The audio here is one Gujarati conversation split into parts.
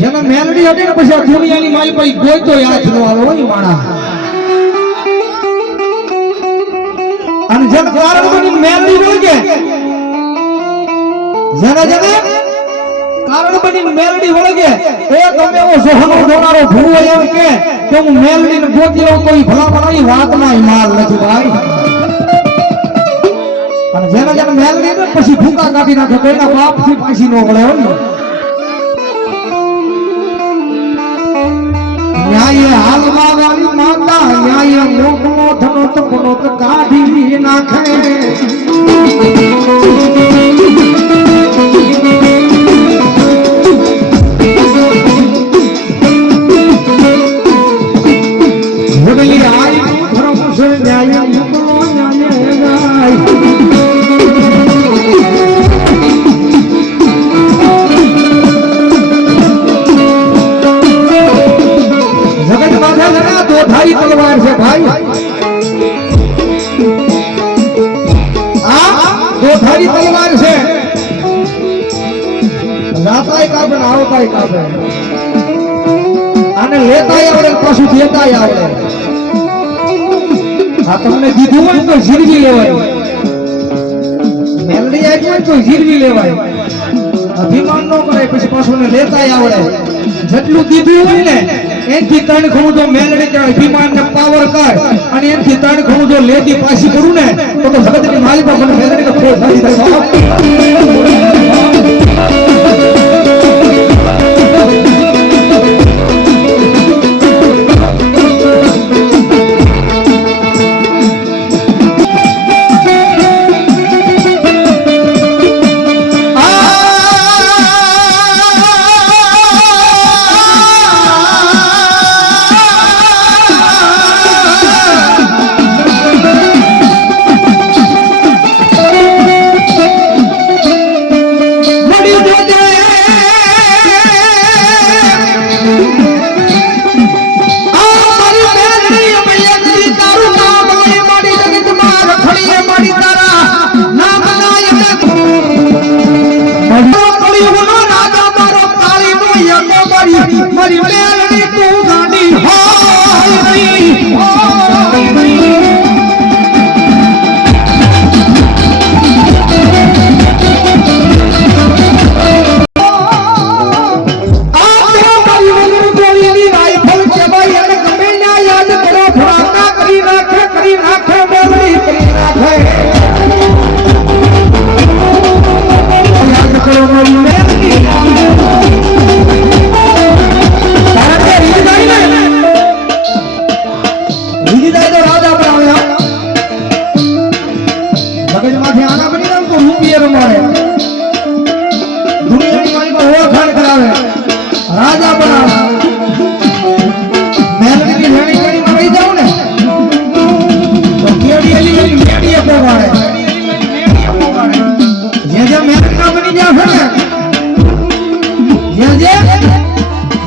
જેને મેલડી હતી ને પછી આ દુનિયાની મારી પર કોઈ તો યાદ ન આવે હોય માણા. અને જેને કારણ મેલડી કે? જેને જેને કારણ બની મેલડી વળગે એ તમે એવો સોહનો જોનારો ભૂવો એમ કે કે હું મેલડી ને ગોતી લઉં કોઈ ઈ ભલા ભલા વાતમાં માલ નથી ભાઈ. અને જેને જેને મેલડી ને પછી ભૂકા કાઢી નાખે કોઈના બાપથી પાછી નો મળે હોય ન્યાય હાલવા વાળી માતા ન્યાય મોકલો ધનો તો કોનો તો કાઢી તલવાર છે ભાઈ. આ દોધારી તલવાર છે. રાતાય કાપે આવતાય કાપે. આને લેતાય આવડે પાછું દેતાય આવડે. આ તમને દીધું હોય તો જીરવી લેવાય. મેલડી આવી હોય તો જીરવી લેવાય. અભિમાન ન કરે પછી પાછું લેતાય આવડે. જેટલું દીધું હોય ને એનથી ત્રણ ઘણું જો મેલડી કે અભિમાન ને પાવર કર અને એથી ત્રણ ઘણું જો લેતી પાછી કરું ને તો જગતની માલિકા મને મેલડી ને ખોટ નથી જાય મગજમાંથી આના બની જાય ને તો રૂપિયે રમાડે. દુનિયાની મારી પર ઓળખાણ કરાવે. રાજા બનાવે. મેલડીની રેણી કરી મળી જાઉં ને, તો કેડી જે જે બની છે ને, જે જે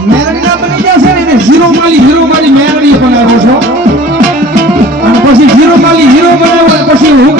મેલડીના બની જશે ને, એને હીરો માલી હીરો માલી મેલડી બનાવો છો. અને પછી હીરો માલી, હીરો બનાવો અને પછી હું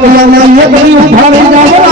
કલાના